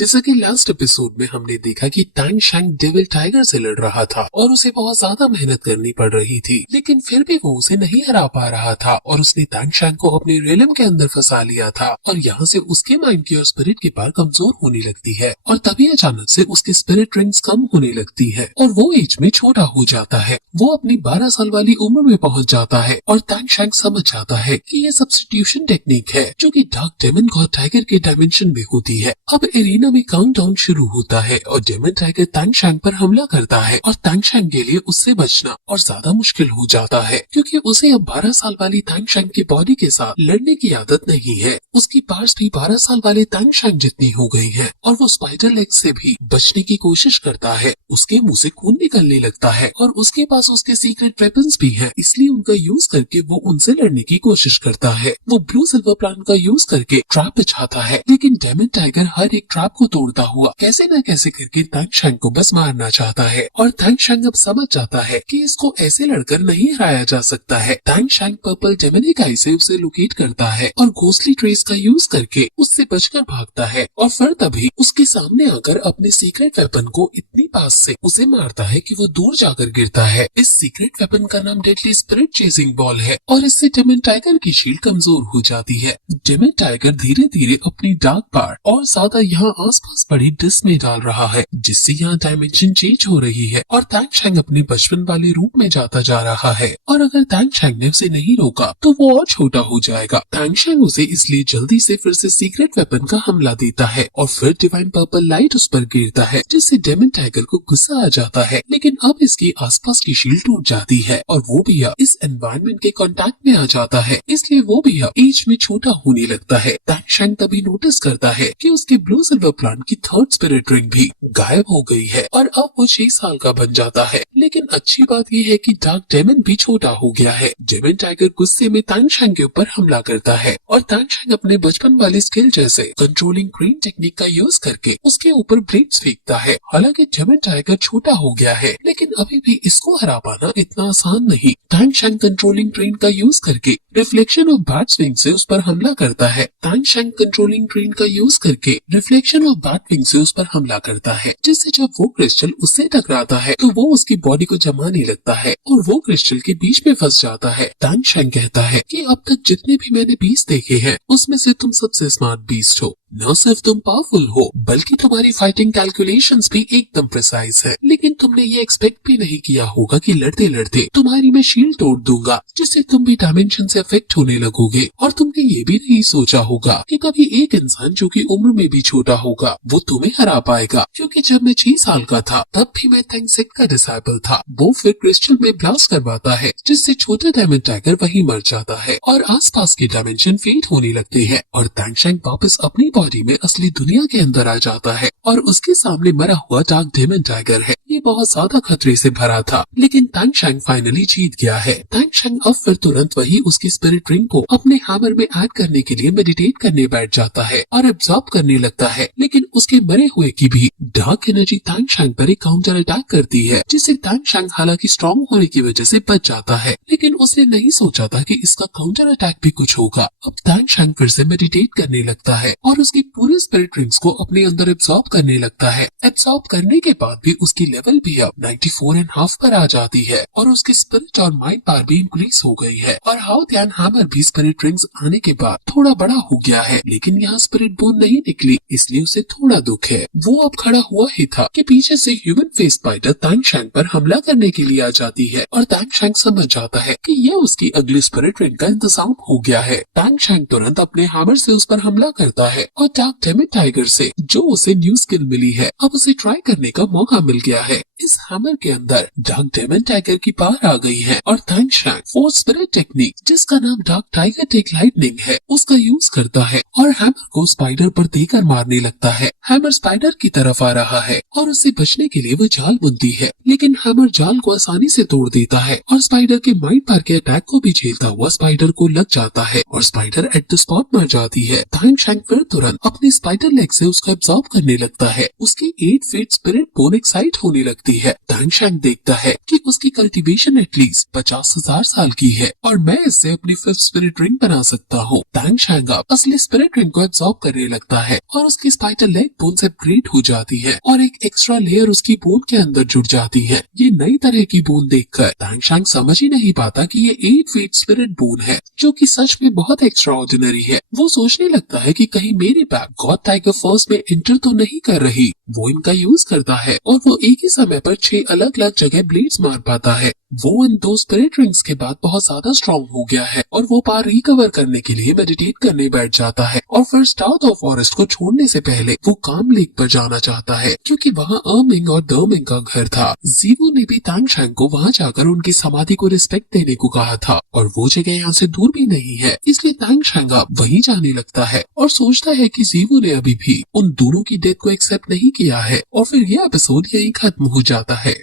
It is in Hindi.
जैसा कि लास्ट एपिसोड में हमने देखा कि टैंग शैंग डेविल टाइगर से लड़ रहा था और उसे बहुत ज्यादा मेहनत करनी पड़ रही थी, लेकिन फिर भी वो उसे नहीं हरा पा रहा था और उसने टैंग शैंग को अपने रेलम के अंदर फंसा लिया था और यहाँ से उसके माइंड की और स्पिरिट की पावर कमजोर होने लगती है और तभी अचानक से उसकी स्पिरिट रिंग्स कम होने लगती है और वो एज में छोटा हो जाता है। वो अपनी 12 साल वाली उम्र में पहुँच जाता है और टैंग शैंग समझ जाता है कि ये सब्स्टिट्यूशन टेक्निक है जो कि डार्क डेमन गॉड टाइगर के डायमेंशन में होती है। अब एरिना में काउंटडाउन शुरू होता है और डेमन टाइगर टैंग शैंग पर हमला करता है और टैंग शैंग के लिए उससे बचना और ज्यादा मुश्किल हो जाता है क्योंकि उसे अब 12 साल वाली टैंग शैंग की बॉडी के साथ लड़ने की आदत नहीं है। उसकी पार्ट्स भी 12 साल वाले टैंग शैंग जितनी हो गई है और वो स्पाइडर लेग से भी बचने की कोशिश करता है। उसके मुंह से खून निकलने लगता है और उसके पास उसके सीक्रेट वेपन्स भी है, इसलिए उनका यूज करके वो उनसे लड़ने की कोशिश करता है। वो ब्लू सिल्वर प्लांट का यूज करके ट्रैप बिछाता है, लेकिन डेमन टाइगर हर एक ट्रैप को तोड़ता हुआ कैसे न कैसे करके टैंग शैंग को बस मारना चाहता है और टैंग शैंग अब समझ जाता है कि इसको ऐसे लड़कर नहीं हराया जा सकता है। टैंग शैंग पर्पल डेमनिक आई से उसे लोकेट करता है और घोस्टली ट्रेस का यूज करके उससे बचकर भागता है और फिर तभी उसके सामने आकर अपने सीक्रेट वेपन को इतनी पास से उसे मारता है कि वो दूर जाकर गिरता है। इस सीक्रेट वेपन का नाम डेडली स्पिरिट चेजिंग बॉल है और इससे डेमन टाइगर की शील्ड कमजोर हो जाती है। डेमन टाइगर धीरे धीरे अपनी डार्क पावर और ज्यादा यहाँ आसपास पड़ी डिस्क में डाल रहा है, जिससे यहाँ डायमेंशन चेंज हो रही है और टैंग शैंग अपने बचपन वाले रूप में जाता जा रहा है और अगर टैंग शैंग ने उसे नहीं रोका तो वो और छोटा हो जाएगा। टैंग शैंग उसे इसलिए जल्दी से फिर से सीक्रेट वेपन का हमला देता है और फिर डिवाइन पर्पल लाइट उस पर गिरता है, जिससे डेमन टाइगर को गुस्सा आ जाता है, लेकिन अब इसके आसपास की शील्ड टूट जाती है और वो भी अब इस एनवायरनमेंट के कांटेक्ट में आ जाता है, इसलिए वो भी अब एज में छोटा होने लगता है। टैंग शैंग तभी नोटिस करता है कि उसके ब्लू सिल्वर प्लांट की थर्ड स्पिरिट रिंग भी गायब हो गई है और अब वो 6 साल का बन जाता है। लेकिन अच्छी बात ये है कि डार्क डेमन भी छोटा हो गया है। डेमन टाइगर गुस्से में टैंग शैंग के ऊपर हमला करता है और टैंग शैंग अपने बचपन वाली स्किल जैसे कंट्रोलिंग ग्रीन टेक्निक का यूज करके उसके ऊपर ब्लेड्स फेंकता है। हालांकि डेमन टाइगर छोटा हो गया है, लेकिन अभी भी इसको हरा पाना इतना आसान नहीं। टैंग शैंग कंट्रोलिंग ट्रेन का यूज करके रिफ्लेक्शन ऑफ बैट विंग से उस पर हमला करता है। टैंग शैंग कंट्रोलिंग ट्रेन का यूज करके रिफ्लेक्शन ऑफ बैट विंग से उस पर हमला करता है, जिससे जब वो क्रिस्टल उससे टकराता है तो वो उसकी बॉडी को जमाने लगता है और वो क्रिस्टल के बीच में फंस जाता है। टैंग शैंग कहता है कि अब तक जितने भी मैंने बीस्ट देखे हैं उसमें से तुम सबसे स्मार्ट बीस्ट हो। न सिर्फ तुम पावरफुल हो बल्कि तुम्हारी फाइटिंग कैलकुलेशंस भी एकदम प्रिसाइज है, लेकिन तुमने ये एक्सपेक्ट भी नहीं किया होगा कि लड़ते लड़ते तुम्हारी मैं शील्ड तोड़ दूंगा, जिससे तुम भी डायमेंशन से अफेक्ट होने लगोगे। और तुमने ये भी नहीं सोचा होगा कि कभी एक इंसान जो कि उम्र में भी छोटा होगा वो तुम्हें हरा पाएगा, क्योंकि जब मैं 6 साल का था तब भी मैं टैंग सेट का डिसाइपल था। वो फिर क्रिस्टल में ब्लास्ट करवाता है, जिससे छोटा डायमंड टाइगर वही मर जाता है और आसपास के डायमेंशन फेड होने लगते हैं और टैंग शैंग वापस अपनी बॉडी में असली दुनिया के अंदर आ जाता है और उसके सामने मरा हुआ डार्क डेमन टाइगर है। ये बहुत ज्यादा खतरे से भरा था, लेकिन टैंग शैंग फाइनली जीत गया है। टैंग शैंग अब फिर तुरंत वही उसकी स्पिरिट रिंग को अपने हैमर में ऐड करने के लिए मेडिटेट करने बैठ जाता है और एब्जॉर्ब करने लगता है, लेकिन उसके मरे हुए की भी डार्क एनर्जी टैंग शैंग पर एक काउंटर अटैक करती है, जिससे टैंग शैंग हालांकि स्ट्रॉन्ग होने की वजह से बच जाता है, लेकिन उसने नहीं सोचा था कि इसका काउंटर अटैक भी कुछ होगा। अब टैंग शैंग फिर से मेडिटेट करने लगता है और उसकी पूरी स्पिरिट रिंग्स को अपने अंदर एब्जॉर्ब करने लगता है। एब्जॉर्ब करने के बाद भी उसकी लेवल भी अब 94.5 पर आ जाती है और उसकी स्पिरिट और माइंड पावर भी इंक्रीज हो गई है और हाउ ध्यान हैमर भी स्पिरिट रिंग्स आने के बाद थोड़ा बड़ा हो गया है, लेकिन यहाँ स्पिरिट बोन नहीं निकली, इसलिए उसे थोड़ा दुख है। वो अब खड़ा हुआ ही था कि पीछे से ह्यूमन फेस स्पाइडर टैंग शैंग पर हमला करने के लिए आ जाती है और टैंग शैंग समझ जाता है कि यह उसकी अगली स्पिरिट रिंग का इंतजाम हो गया है। टैंग शैंग तुरंत अपने हैमर से उस पर हमला करता है और डार्क डेमन टाइगर से जो उसे न्यू स्किल मिली है अब उसे ट्राई करने का मौका मिल गया है। इस हैमर के अंदर डार्क डेमन टाइगर की पावर आ गई है और टैंग शैंग फोर्थ स्पिरिट टेक्निक, जिसका नाम डार्क टाइगर टेक लाइटनिंग है, उसका यूज करता है और हैमर को स्पाइडर पर देकर मारने लगता है। हैमर स्पाइडर की तरफ आ रहा है और उससे बचने के लिए वो जाल बुनती है, लेकिन हैमर जाल को आसानी से तोड़ देता है और स्पाइडर के माइंड पावर के अटैक को भी झेलता हुआ स्पाइडर को लग जाता है और स्पाइडर एट द स्पॉट मर जाती है। टैंग शैंग फिर तुरंत ह्यूमन अपनी स्पाइडर लेग से उसको एब्जॉर्ब करने लगता है। उसकी 8 फीट स्पिरिट बोन एक्साइट होने लगती है। तांग शैंग देखता है कि उसकी कल्टीवेशन एटलीस्ट 50,000 साल की है और मैं इससे अपनी 5th स्पिरिट रिंग बना सकता हूँ। तांग शैंग अब असली स्पिरिट रिंग को एब्जॉर्ब करने लगता है और उसकी स्पाइडर लेग बोन से अपग्रेड हो जाती है और एक एक्स्ट्रा लेयर उसकी बोन के अंदर जुड़ जाती है। ये नई तरह की बोन देखकर तांग शैंग समझ ही नहीं पाता कि ये 8 फीट स्पिरिट बोन है, जो कि सच में बहुत एक्स्ट्रा ऑर्डिनरी है। वो सोचने लगता है कि कहीं मेरी बैग गॉड टाइगर फॉर्स में एंटर तो नहीं कर रही। वो इनका यूज करता है और वो एक ही समय पर 6 अलग अलग जगह ब्लेड्स मार पाता है। वो इन 2 स्पिरिट रिंग्स के बाद बहुत ज्यादा स्ट्रॉन्ग हो गया है और वो पार रिकवर करने के लिए मेडिटेट करने बैठ जाता है और फिर स्टार्ट ऑफ फॉरेस्ट को छोड़ने से पहले वो काम लेक पर जाना चाहता है, क्योंकि वहाँ अर्मिंग और दर्मिंग का घर था। जीवो ने भी तांग शैंग को वहाँ जाकर उनकी समाधि को रिस्पेक्ट देने को कहा था और वो जगह यहाँ से दूर भी नहीं है, इसलिए तांग शैंग वहीं जाने लगता है और सोचता है कि जीवो ने अभी भी उन दोनों की डेथ को एक्सेप्ट नहीं किया है। और फिर यह एपिसोड यहीं खत्म हो जाता है।